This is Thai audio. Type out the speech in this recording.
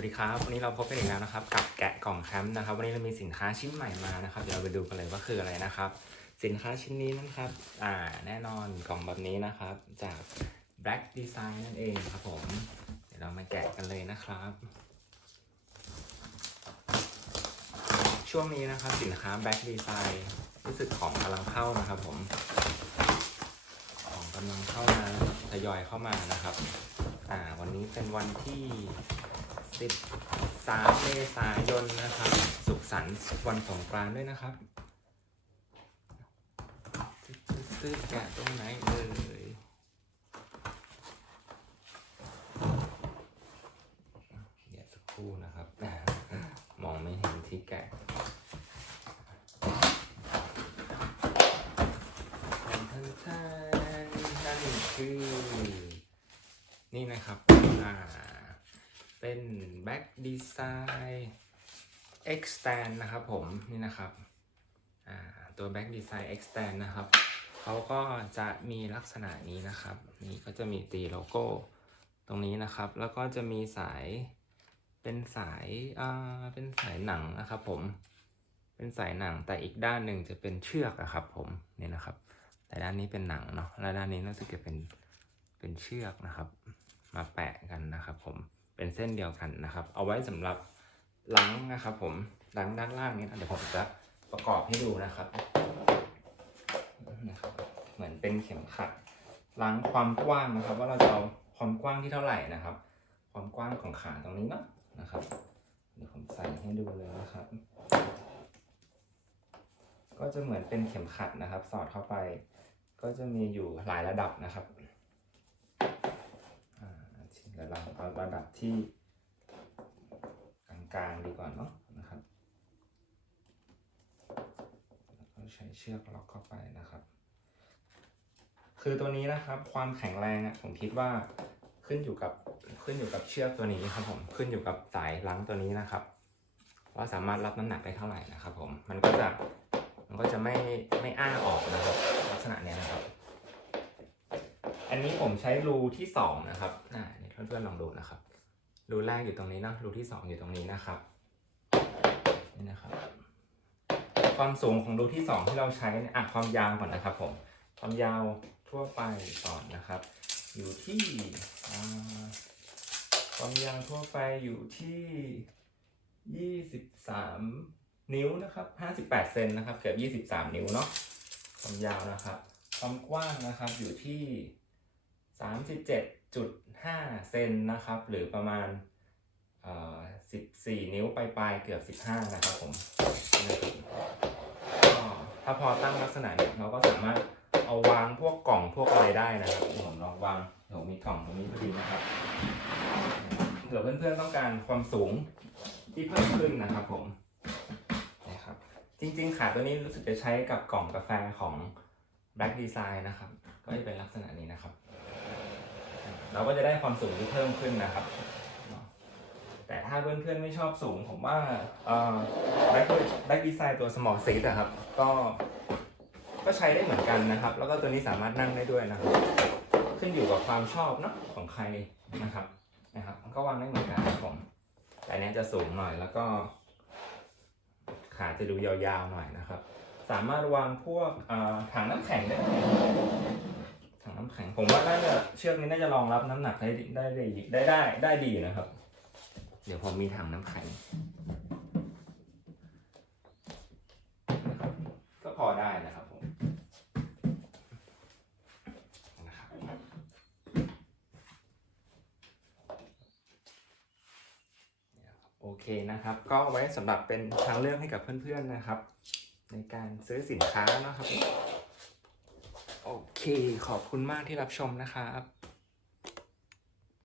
วัสดีครับ วันนี้เราพบกันอีกแล้วนะครับ กับแกะกล่องแคมป์นะครับ วันนี้เรามีสินค้าชิ้นใหม่มานะครับ เดี๋ยวเราไปดูกันเลยว่าคืออะไรนะครับ สินค้าชิ้นนี้นะครับ อ่า แน่นอนกล่องแบบนี้นะครับ จาก Black Design นั่นเองครับผม เดี๋ยวเรามาแกะกันเลยนะครับ ช่วงนี้นะครับสินค้า Black Design รู้สึกของกำลังเข้านะครับผม ของกำลังเข้ามาทยอยเข้ามานะครับ อ่า วันนี้เป็นวันที่ 13 เมษายนนะครับ สุขสันต์วันสงกรานต์ด้วยนะครับซื้อแกะตรงไหนเอ่ยเดี๋ยวสักครู่นะครับ มองไม่เห็นที่แกะ ท่านท่านท่านนั่นคือ นี่นะครับ อ่า เป็น back design extend นะครับผมนี่นะครับตัว back design extend นะครับเขาก็จะมีลักษณะนี้นะครับ นี่ก็จะมีตีโลโก้ตรงนี้นะครับ แล้วก็จะมีสายเป็นสายอ่าเป็นสายหนังนะครับผมเป็นสายหนังแต่อีกด้านหนึ่งจะเป็นเชือกอะครับผมนี่นะครับ แต่ด้านนี้เป็นหนังเนาะและด้านนี้รู้สึกจะเป็นเป็นเชือกนะครับ มาแปะกันนะครับผม เป็นเส้นเดียวกันนะครับ เอาไว้สำหรับล้างนะครับ ผมล้างด้านล่างนี้นะเดี๋ยวผมจะประกอบให้ดูนะครับนะครับ เหมือนเป็นเข็มขัดล้างความกว้างนะครับ ว่าเราจะเอาความกว้างที่เท่าไหร่นะครับ ความกว้างของขาตรงนี้เนาะนะครับเดี๋ยวผมใส่ให้ดูเลยนะครับ ก็จะเหมือนเป็นเข็มขัดนะครับ สอดเข้าไป ก็จะมีอยู่หลายระดับนะครับอ่าเดี๋ยวเราเอาดับที่กลางๆดีกว่าเนาะนะครับแล้วก็ใช้เชือกล็อกเข้าไปนะครับ คือตัวนี้นะครับความแข็งแรงอะผมคิดว่าขึ้นอยู่กับขึ้นอยู่กับเชือกตัวนี้ครับผมขึ้นอยู่กับสายลังตัวนี้นะครับว่าสามารถรับน้ำหนักได้เท่าไหร่นะครับ ผมมันก็จะมันก็จะไม่ไม่อ้าออกนะครับ ลักษณะเนี้ยนะครับ อันนี้ผมใช้รูที่สองนะครับอ่านี่เพื่อนๆลองดูนะครับ รูแรกอยู่ตรงนี้นะรูที่สองอยู่ตรงนี้นะครับนี่นะครับ ความสูงของรูที่สองที่เราใช้เนี่ยอะความยาวก่อนนะครับผมความยาวทั่วไปก่อนนะครับ อยู่ที่ความยาวทั่วไปอยู่ที่ยี่สิบสามนิ้วนะครับห้าสิบแปดเซนนะครับ เกือบยี่สิบสามนิ้วเนาะความยาวนะครับ ความกว้างนะครับอยู่ที่ 37.5 เซนนะครับ หรือประมาณ 14 นิ้วปลายๆเกือบ 15 นะครับผมก็ถ้าพอตั้งลักษณะเนี่ยเราก็สามารถเอาวางพวกกล่องพวกอะไรได้นะครับผมลองวางเดี๋ยวมีกล่องตรงนี้พอดีนะครับเผื่อเพื่อนๆต้องการความสูงที่เพิ่มขึ้นนะครับผมนะครับ จริงๆขาตัวนี้รู้สึกจะใช้กับกล่องกาแฟของ Black Design นะครับ ก็จะเป็นลักษณะนี้นะครับ เราก็จะได้ความสูงที่เพิ่มขึ้นนะครับ แต่ถ้าเพื่อนๆไม่ชอบสูง ผมว่าเอ่อ Black Black Design ตัว Small Seat อะครับ ก็ก็ใช้ได้เหมือนกันนะครับ แล้วก็ตัวนี้สามารถนั่งได้ด้วยนะครับ ขึ้นอยู่กับความชอบเนาะของใครนะครับนะครับก็วางได้เหมือนกันครับผมแต่นเนี้ยจะสูงหน่อยแล้วก็ขาจะดูยาวๆหน่อยนะครับ สามารถวางพวกถังน้ำแข็งได้ ผมว่าน่าจะเชือกนี้น่าจะรองรับน้ำหนักได้ดีได้ดีได้ได้ได้ดีนะครับ เดี๋ยวผมมีถังน้ำแข็งนะครับก็พอได้นะครับผมนะครับโอเคนะครับ ก็ไว้สำหรับเป็นทางเลือกให้กับเพื่อนๆนะครับ ในการซื้อสินค้านะครับ โอเค ขอบคุณมากที่รับชมนะครับ